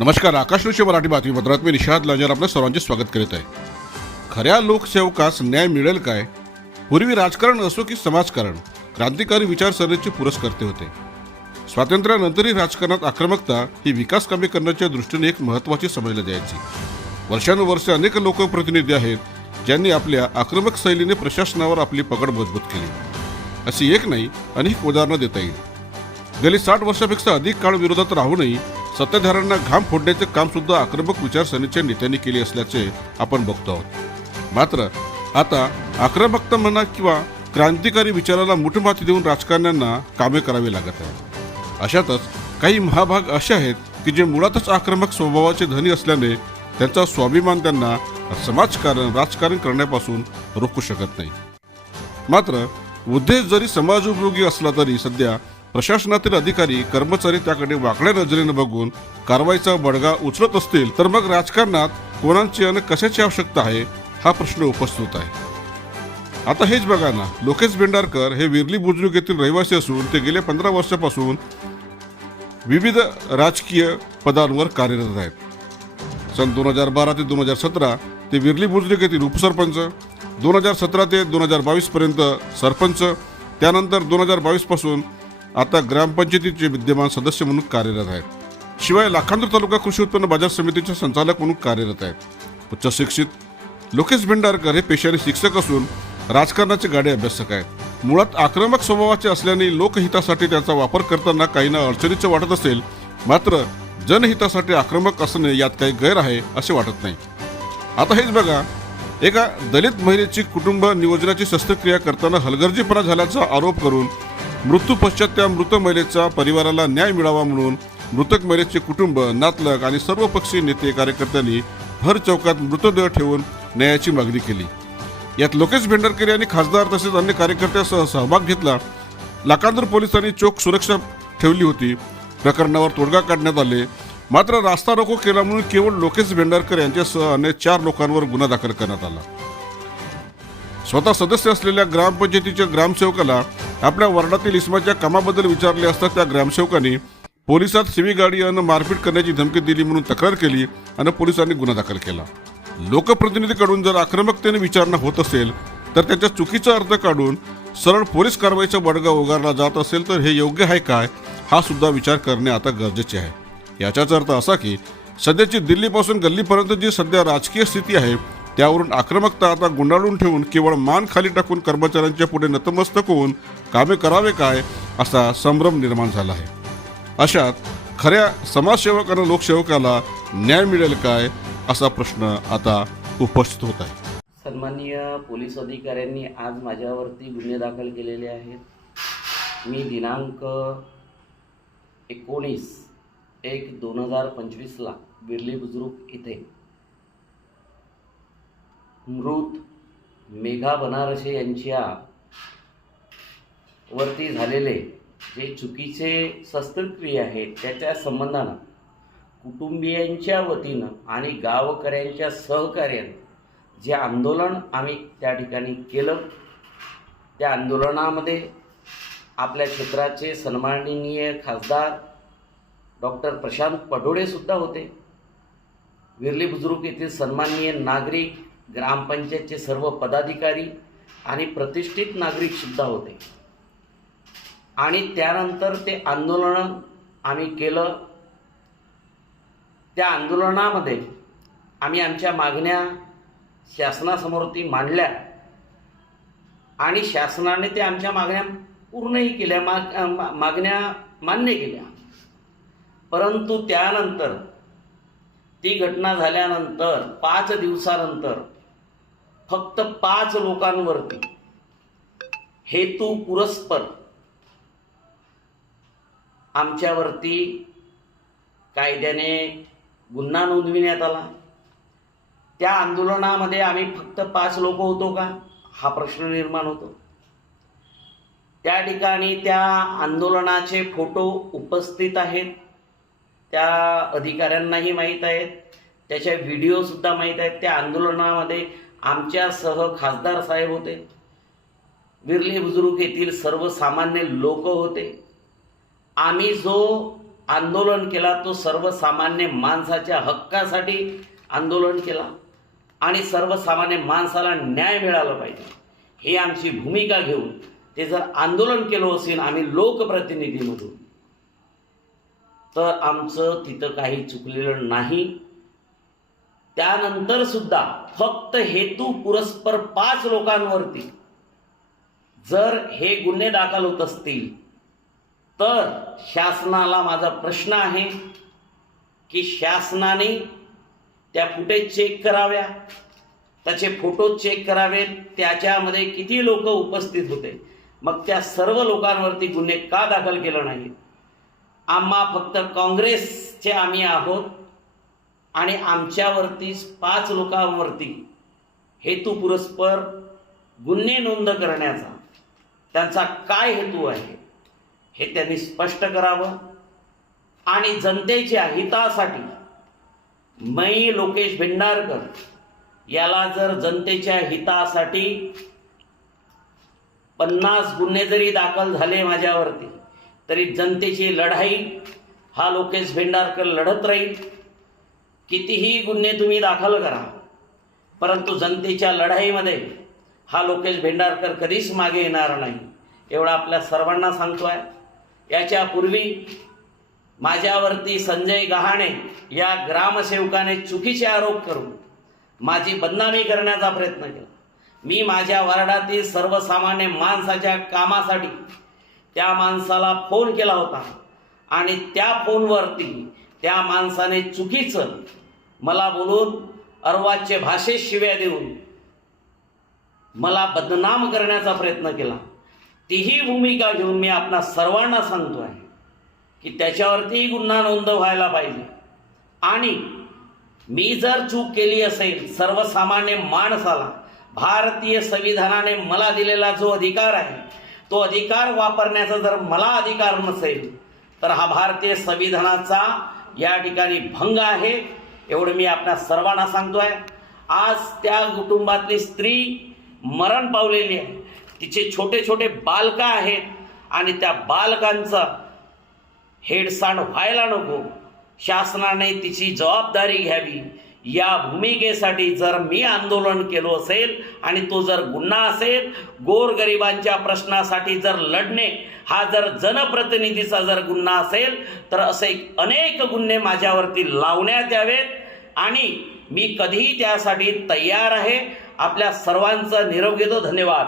नमस्कार आकाशवाणीच्या मराठी बातमीपत्रात मी निषाद लांजर आपलं सर्वांचे स्वागत करीत आहे. खऱ्या लोकसेवकास न्याय मिळेल काय? पूर्वी राजकारण असो की समाजकारण क्रांतिकारी विचारसरणीचे पुरस्कर्ते होते. स्वातंत्र्यानंतरही राजकारणात आक्रमकता ही विकास कामे करण्याच्या दृष्टीने एक महत्वाची समजली जायची. वर्षानुवर्षे अनेक लोकप्रतिनिधी आहेत ज्यांनी आपल्या आक्रमक शैलीने प्रशासनावर आपली पकड मजबूत केली. अशी एक नाही अनेक उदाहरणं देता येईल. गेली साठ वर्षापेक्षा अधिक काळ विरोधात राहूनही सत्ताधाऱ्यांना घाम फोडण्याचे काम सुद्धा आक्रमक विचारसरणीच्या नेत्यांनी केले असल्याचे आपण बघतो आहोत. मात्र आता आक्रमकता म्हणा किंवा क्रांतिकारी विचाराला मुठमाती देऊन राजकारण्यांना कामे करावी लागत आहेत. अशातच काही महाभाग असे आहेत की जे मुळातच आक्रमक स्वभावाचे धनी असल्याने त्यांचा स्वाभिमान त्यांना समाजकारण राजकारण करण्यापासून रोखू शकत नाही. मात्र उद्देश जरी समाजोपयोगी असला तरी सध्या प्रशासनातील अधिकारी कर्मचारी त्याकडे वाकड्या नजरेनं बघून कारवाईचा बडगा उचलत असतील तर मग राजकारणात कोणाची आणि कशाची आवश्यकता आहे हा प्रश्न उपस्थित आहे. आता हेच बघा ना लोकेश भेंडारकर हे विरली बुजुर्ग येथील रहिवासी असून ते गेल्या पंधरा वर्षापासून विविध राजकीय पदांवर कार्यरत आहेत. सन दोन हजार बारा ते दोन हजार सतरा ते विरली बुजुर्ग येथील उपसरपंच दोन हजार सतरा ते दोन हजार बावीसपर्यंत सरपंच त्यानंतर दोन हजार बावीसपासून आता ग्रामपंचायतीचे विद्यमान सदस्य म्हणून कार्यरत आहेत. शिवाय लाखांदूर तालुका कृषी उत्पन्न बाजार समितीचे संचालक म्हणून कार्यरत आहेत. उच्च शिक्षित लोकेश भेंडारकर हे पेशाने शिक्षक असून राजकारणाचे गाडे अभ्यासक आहेत. मुळात आक्रमक स्वभावाचे असल्याने लोकहितासाठी त्याचा वापर करताना काहींना अडचणीचं वाटत असेल मात्र जनहितासाठी आक्रमक असणे यात काही गैर आहे असे वाटत नाही. आता हेच बघा एका दलित महिलेची कुटुंब नियोजनाची शस्त्रक्रिया करताना हलगर्जीपणा झाल्याचा आरोप करून मृत्यू पश्चात त्या मृत महिलेचा परिवाराला न्याय मिळावा म्हणून मृतक महिलेचे कुटुंब नातलग आणि सर्व पक्षीय नेते कार्यकर्त्यांनी भर चौकात मृतदेह ठेवून न्यायाची मागणी केली. यात लोकेश भेंडरकर यांनी खासदार तसेच अन्य कार्यकर्त्यासह सहभाग घेतला. लाखांदूर पोलिसांनी चोख सुरक्षा ठेवली होती. प्रकरणावर तोडगा काढण्यात आले. मात्र रास्ता रोको केला म्हणून केवळ लोकेश भेंडारकर यांच्यासह अन्य चार लोकांवर गुन्हा दाखल करण्यात आला. स्वतः सदस्य असलेल्या ग्रामपंचायतीच्या ग्रामसेवकाला आपल्या वर्णातील इस्माच्या कामाबद्दल विचारले असता त्या ग्रामसेवकांनी पोलिसात सिवी गाडी आणि मारपीट करण्याची धमकी दिली म्हणून तक्रार केली आणि पोलिसांनी गुन्हा दाखल केला. लोकप्रतिनिधीकडून जर आक्रमकतेने विचारणा होत असेल तर त्याच्या चुकीचा अर्थ काढून सरळ पोलीस कारवाईचा बडगा उगारला जात असेल तर हे योग्य आहे काय हा सुद्धा विचार करणे आता गरजेचे आहे. याचाच अर्थ असा की सध्याची दिल्लीपासून गल्लीपर्यंत जी सध्या राजकीय स्थिती आहे त्यावरून आक्रमकता आता गुंडाळून ठेवून केवळ मान खाली टाकून कर्मचाऱ्यांच्या पुढे नतमस्तक होऊन कामे करावे काय असा संभ्रम निर्माण झाला आहे. अशात खऱ्या समाजसेवकांना लोकसेवकाला न्याय मिळेल काय असा प्रश्न आता उपस्थित होत आहे. सन्माननीय पोलीस अधिकाऱ्यांनी आज माझ्यावरती गुन्हे दाखल केलेले आहेत. मी दिनांक एकोणीस एक दोन हजार पंचवीसला बिर्ली बुजुर्ग इथे मृत मेघा बनारसे यांच्या वरती झालेले जे चुकीचे शस्त्रक्रिया आहेत त्याच्या संबंधानं कुटुंबियांच्या वतीनं आणि गावकऱ्यांच्या सहकार्यानं जे आंदोलन आम्ही त्या ठिकाणी केलं त्या आंदोलनामध्ये आपल्या क्षेत्राचे सन्माननीय खासदार डॉक्टर प्रशांत पडोळेसुद्धा होते. विरली बुजुर्ग येथील सन्माननीय नागरिक ग्रामपंचायतचे सर्व पदाधिकारी आणि प्रतिष्ठित नागरिकसुद्धा होते. आणि त्यानंतर ते आंदोलन आम्ही केलं. त्या आंदोलनामध्ये आम्ही आमच्या मागण्या शासनासमोर ती मांडल्या. आणि शासनाने ते आमच्या मागण्या पूर्णही केल्या. माग मागण्या मान्य केल्या. परंतु त्यानंतर ती घटना झाल्यानंतर पाच दिवसानंतर फक्त पाच लोकांवरती. हेतू पुरस्पर. आमच्यावरती कायद्याने गुन्हा नोंदविण्यात आला. त्या आंदोलनामध्ये आम्ही फक्त पाच लोक होतो का? हा प्रश्न निर्माण होतो. त्या ठिकाणी त्या आंदोलनाचे फोटो उपस्थित आहेत. त्या अधिकाऱ्यांनाही माहीत आहेत. त्याच्या व्हिडिओसुद्धा माहीत आहेत. त्या आंदोलनामध्ये आमच्यासह खासदार साहेब होते. विरली बुजुर्ग येथील सर्वसामान्य लोक होते. आम्ही जो आंदोलन केला तो सर्वसामान्य माणसाच्या हक्कासाठी आंदोलन केला आणि सर्वसामान्य माणसाला न्याय मिळाला पाहिजे. ही आमची भूमिका घेऊन ते जर आंदोलन केलं असेल आम्ही लोकप्रतिनिधीमधून तर आमचं तिथं काही चुकलेलं नाही. त्यानंतर सुद्धा फक्त हेतू पुरस्पर पाच लोकांवरती. जर हे गुन्हे दाखल होत असतील तर शासनाला माझा प्रश्न आहे की शासनाने त्या फुटेज चेक कराव्या. त्याचे फोटो चेक करावेत. त्याच्यामध्ये किती लोक उपस्थित होते? मग त्या सर्व लोकांवरती गुन्हे का दाखल केलं नाही आम्हा फक्त काँग्रेसचे आम्ही आहोत. आणि आमच्यावरती पाच लोकांवरती हेतू पुरस्पर गुन्हे नोंद करण्याचा त्यांचा काय हेतू आहे हे त्यांनी स्पष्ट करावं. आणि जनतेच्या हितासाठी मै लोकेश भेंडारकर याला जर जनतेच्या हितासाठी पन्नास गुन्हे जरी दाखल झाले माझ्यावरती तरी जनतेची लढाई हा लोकेश भेंडारकर लढत राहील. कितीही गुन्हे तुम्ही दाखल करा परंतु जनतेच्या लढाईमध्ये हा लोकेश भेंडारकर कधीच मागे येणार नाही एवढं आपल्या सर्वांना सांगतो आहे याच्यापूर्वी माझ्यावरती संजय गहाणे या ग्रामसेवकाने चुकीचे आरोप करून माझी बदनामी करण्याचा प्रयत्न केला. मी माझ्या वार्डातील सर्वसामान्य माणसाच्या कामासाठी त्या माणसाला फोन केला होता आणि त्या फोनवरती त्या माणसाने चुकीचं मला बोलून अर्वाचे भाषेत शिव्या देऊन मला बदनाम करण्याचा प्रयत्न केला. तीही भूमिका घेऊन मी आपणा सर्वांना सांगतो आहे की त्याच्यावरतीही गुन्हा नोंद व्हायला पाहिजे. आणि मी जर चूक केली असेल सर्वसामान्य माणसाला भारतीय संविधानाने मला दिलेला जो अधिकार आहे तो अधिकार वापरण्याचा जर मला अधिकार नसेल तर हा भारतीय संविधानाचा या ठिकाणी भंग आहे. एवढं मी आपल्या सर्वांना सांगतोय. आज त्या कुटुंबातली स्त्री मरण पावलेली आहे. तिचे छोटे छोटे बालकं आहेत आणि त्या बालकांचं हेडसांड व्हायला नको. शासनाने तिची जबाबदारी घ्यावी. या भूमिकेसाठी जर मी आंदोलन केलो असेल आणि तो जर गुन्हा असेल गोरगरिबांच्या प्रश्नासाठी जर लढणे हा जर जनप्रतिनिधीचा जर गुन्हा असेल तर असे अनेक गुन्हे माझ्यावरती लावण्यात यावेत आणि मी कधीही त्यासाठी तयार आहे. आपल्या सर्वांचं निरोप घेतो. धन्यवाद.